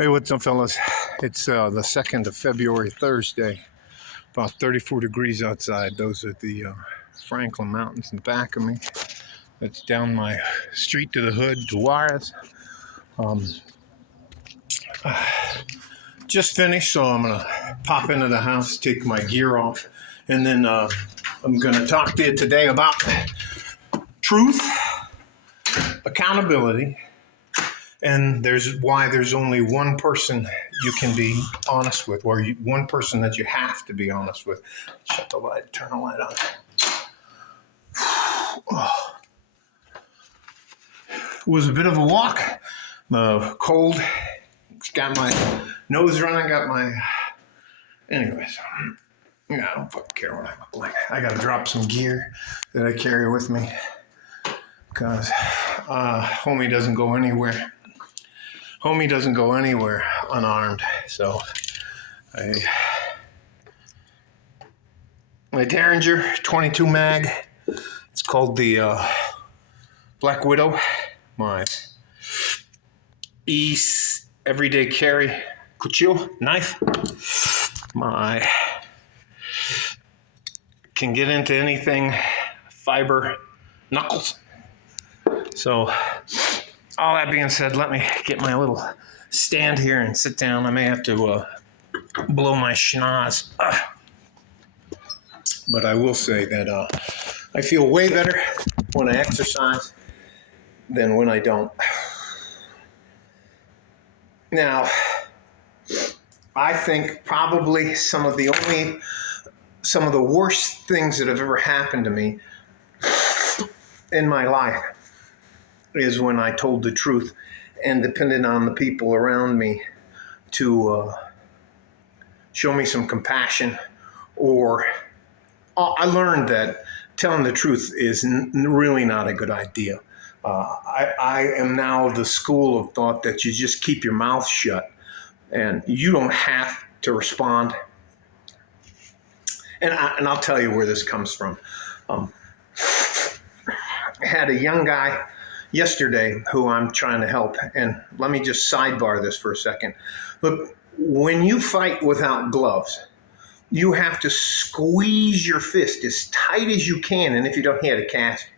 Hey, what's up, fellas? It's the 2nd of February, Thursday. About 34 degrees outside. Those are the Franklin Mountains in back of me. That's down my street to the hood, to Juarez. Just finished, so I'm going to pop into the house, take my gear off, and then I'm going to talk to you today about truth, accountability, and there's only one person you can be honest with, or one person that you have to be honest with. Shut the light, turn the light on. Oh. It was a bit of a walk. Cold. Got my nose running. Anyways, I don't fucking care what I look like. I gotta drop some gear that I carry with me because homie doesn't go anywhere. Homie doesn't go anywhere unarmed. So my Derringer 22 mag. It's called the Black Widow. My everyday carry cuchillo knife. My can get into anything fiber knuckles. So all that being said, let me get my little stand here and sit down. I may have to blow my schnoz. But I will say that I feel way better when I exercise than when I don't. Now, I think probably some of the worst things that have ever happened to me in my life is when I told the truth and depended on the people around me to show me some compassion. Or I learned that telling the truth is really not a good idea. I am now of the school of thought that you just keep your mouth shut and you don't have to respond. And I'll tell you where this comes from. I had a young guy yesterday who I'm trying to help. And let me just sidebar this for a second. Look, when you fight without gloves, you have to squeeze your fist as tight as you can. And if you don't, he had a cast.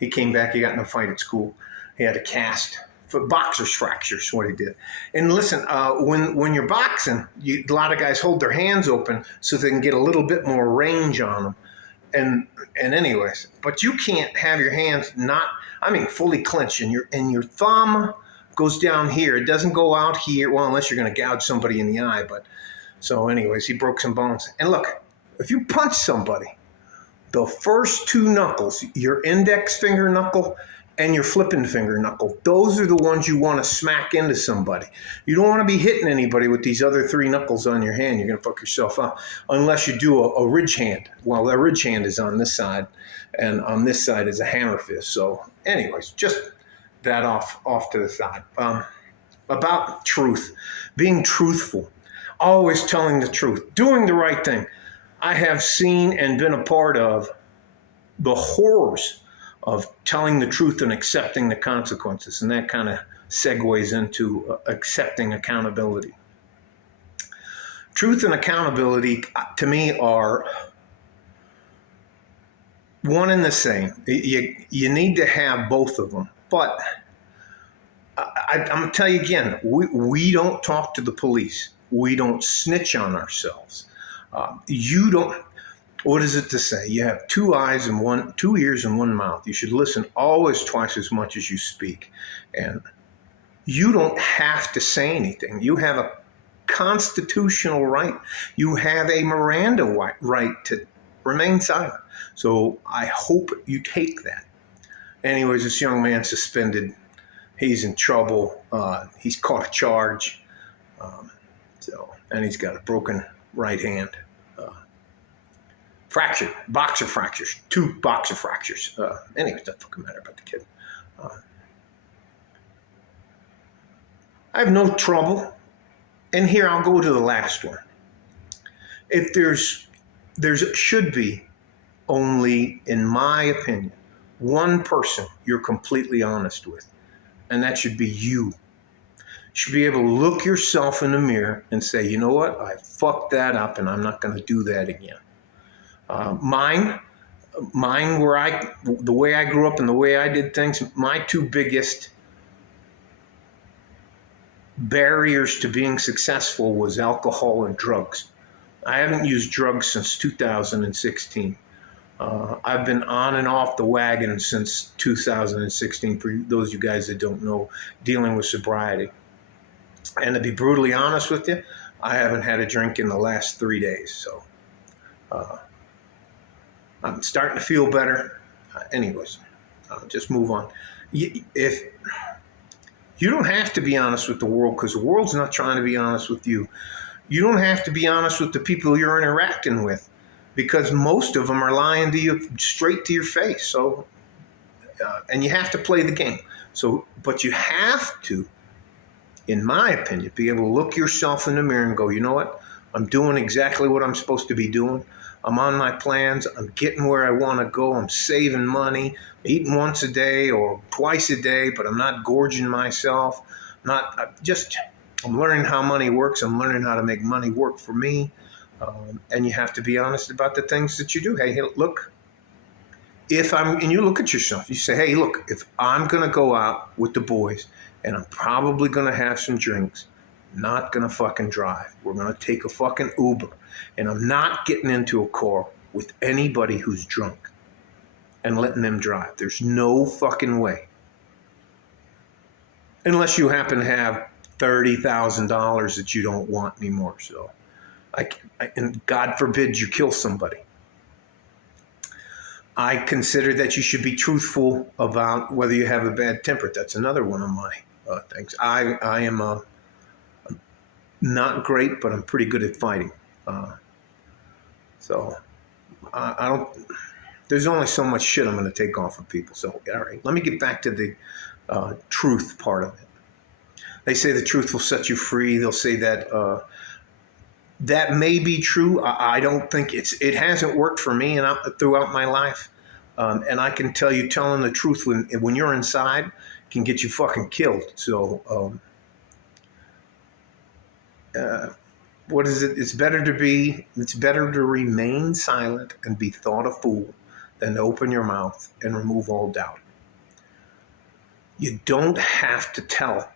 He came back, he got in a fight at school. He had a cast for boxer's fractures, what he did. And listen, when you're boxing, a lot of guys hold their hands open so they can get a little bit more range on them. And anyways, but you can't have your hands fully clenched, and your thumb goes down here. It doesn't go out here. Well, unless you're going to gouge somebody in the eye. But so anyways, he broke some bones. And look, if you punch somebody, the first two knuckles, your index finger knuckle and your flipping finger knuckle, those are the ones you want to smack into somebody. You don't want to be hitting anybody with these other three knuckles on your hand. You're going to fuck yourself up unless you do a ridge hand. Well, the ridge hand is on this side, and on this side is a hammer fist. So anyways, just that off to the side. About truth, being truthful, always telling the truth, doing the right thing. I have seen and been a part of the horrors of telling the truth and accepting the consequences. And that kind of segues into accepting accountability. Truth and accountability, to me, are one and the same. You need to have both of them. But I'm going to tell you again, we don't talk to the police. We don't snitch on ourselves. You don't. What is it to say? You have 2 eyes and 2 ears and 1 mouth. You should listen always twice as much as you speak. And you don't have to say anything. You have a constitutional right. You have a Miranda right to remain silent. So I hope you take that. Anyways, this young man suspended. He's in trouble. He's caught a charge. And he's got a broken right hand. Fractured, boxer fractures, 2 boxer fractures. Anyway, it doesn't fucking matter about the kid. I have no trouble. And here I'll go to the last one. If there should be only, in my opinion, one person you're completely honest with, and that should be you. should be able to look yourself in the mirror and say, you know what, I fucked that up and I'm not going to do that again. Mine, the way I grew up and the way I did things, my two biggest barriers to being successful was alcohol and drugs. I haven't used drugs since 2016. I've been on and off the wagon since 2016, for those of you guys that don't know, dealing with sobriety. And to be brutally honest with you, I haven't had a drink in the last 3 days. So I'm starting to feel better. Anyways, just move on. If you don't have to be honest with the world, because the world's not trying to be honest with you. You don't have to be honest with the people you're interacting with, because most of them are lying to you straight to your face. So, and you have to play the game. So, but you have to, in my opinion, be able to look yourself in the mirror and go, you know what? I'm doing exactly what I'm supposed to be doing. I'm on my plans. I'm getting where I want to go. I'm saving money, eating once a day or twice a day, but I'm not gorging myself. I'm learning how money works. I'm learning how to make money work for me. And you have to be honest about the things that you do. Hey, look, and you look at yourself, you say, hey, look, if I'm going to go out with the boys and I'm probably going to have some drinks, not going to fucking drive. We're going to take a fucking Uber. And I'm not getting into a car with anybody who's drunk and letting them drive. There's no fucking way. Unless you happen to have $30,000 that you don't want anymore. So, and God forbid you kill somebody. I consider that you should be truthful about whether you have a bad temper. That's another one of my things. I am not great, but I'm pretty good at fighting. So I don't. There's only so much shit I'm going to take off of people. So all right, let me get back to the truth part of it. They say the truth will set you free. They'll say that that may be true. I don't think it hasn't worked for me and throughout my life. And I can tell you, telling the truth when you're inside can get you fucking killed. So what is it? It's better to remain silent and be thought a fool than to open your mouth and remove all doubt. You don't have to tell.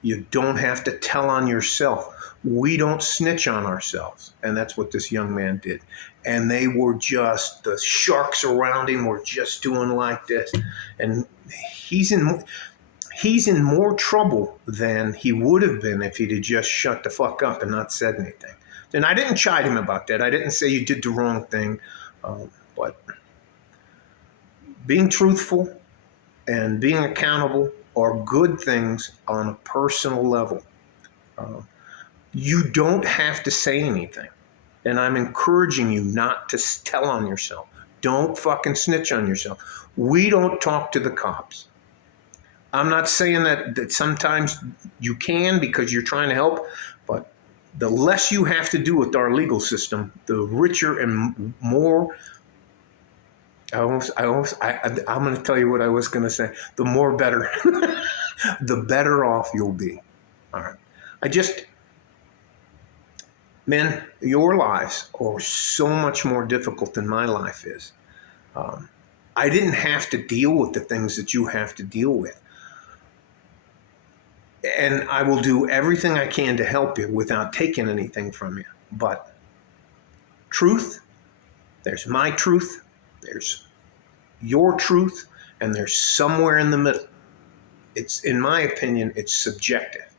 You don't have to tell on yourself. We don't snitch on ourselves. And that's what this young man did. And they were just, the sharks around him were just doing like this. And he's in more trouble than he would have been if he'd have just shut the fuck up and not said anything. And I didn't chide him about that. I didn't say you did the wrong thing. But being truthful and being accountable are good things on a personal level. You don't have to say anything. And I'm encouraging you not to tell on yourself. Don't fucking snitch on yourself. We don't talk to the cops. I'm not saying that sometimes you can because you're trying to help, but the less you have to do with our legal system, the richer and more. I'm going to tell you what I was going to say. The more better, the better off you'll be. All right. Men, your lives are so much more difficult than my life is. I didn't have to deal with the things that you have to deal with. And I will do everything I can to help you without taking anything from you. But truth, there's my truth, there's your truth, and there's somewhere in the middle. It's, in my opinion, it's subjective.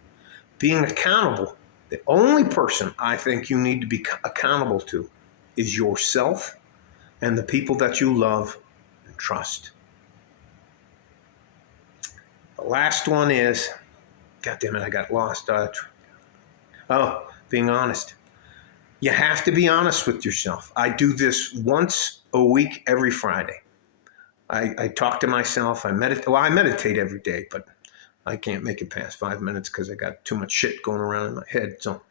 Being accountable, the only person I think you need to be accountable to is yourself and the people that you love and trust. The last one is, God damn it, I got lost. Being honest. You have to be honest with yourself. I do this once a week, every Friday. I talk to myself. I meditate every day, but I can't make it past 5 minutes because I got too much shit going around in my head. So,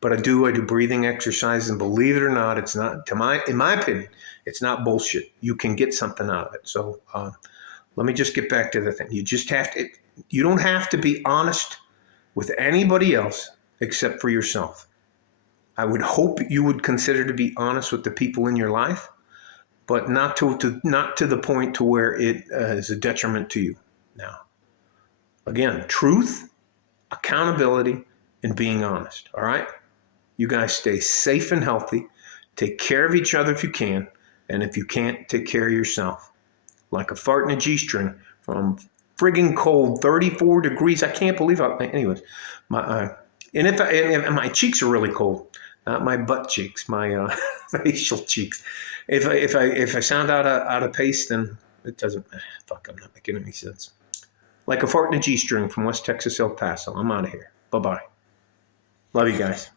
but I do breathing exercises, and believe it or not, it's not, in my opinion, it's not bullshit. You can get something out of it. So let me just get back to the thing. You don't have to be honest with anybody else except for yourself. I would hope you would consider to be honest with the people in your life, but not to the point to where it is a detriment to you. Now, again, truth, accountability, and being honest. All right? You guys stay safe and healthy. Take care of each other if you can. And if you can't, take care of yourself. Like a fart in a G-string from friggin' cold, 34 degrees. I can't believe how, anyways. And my cheeks are really cold. Not my butt cheeks, my facial cheeks. If I sound out of pace, then it doesn't. Fuck, I'm not making any sense. Like a fart in a G-string from West Texas, El Paso. I'm out of here. Bye-bye. Love you guys.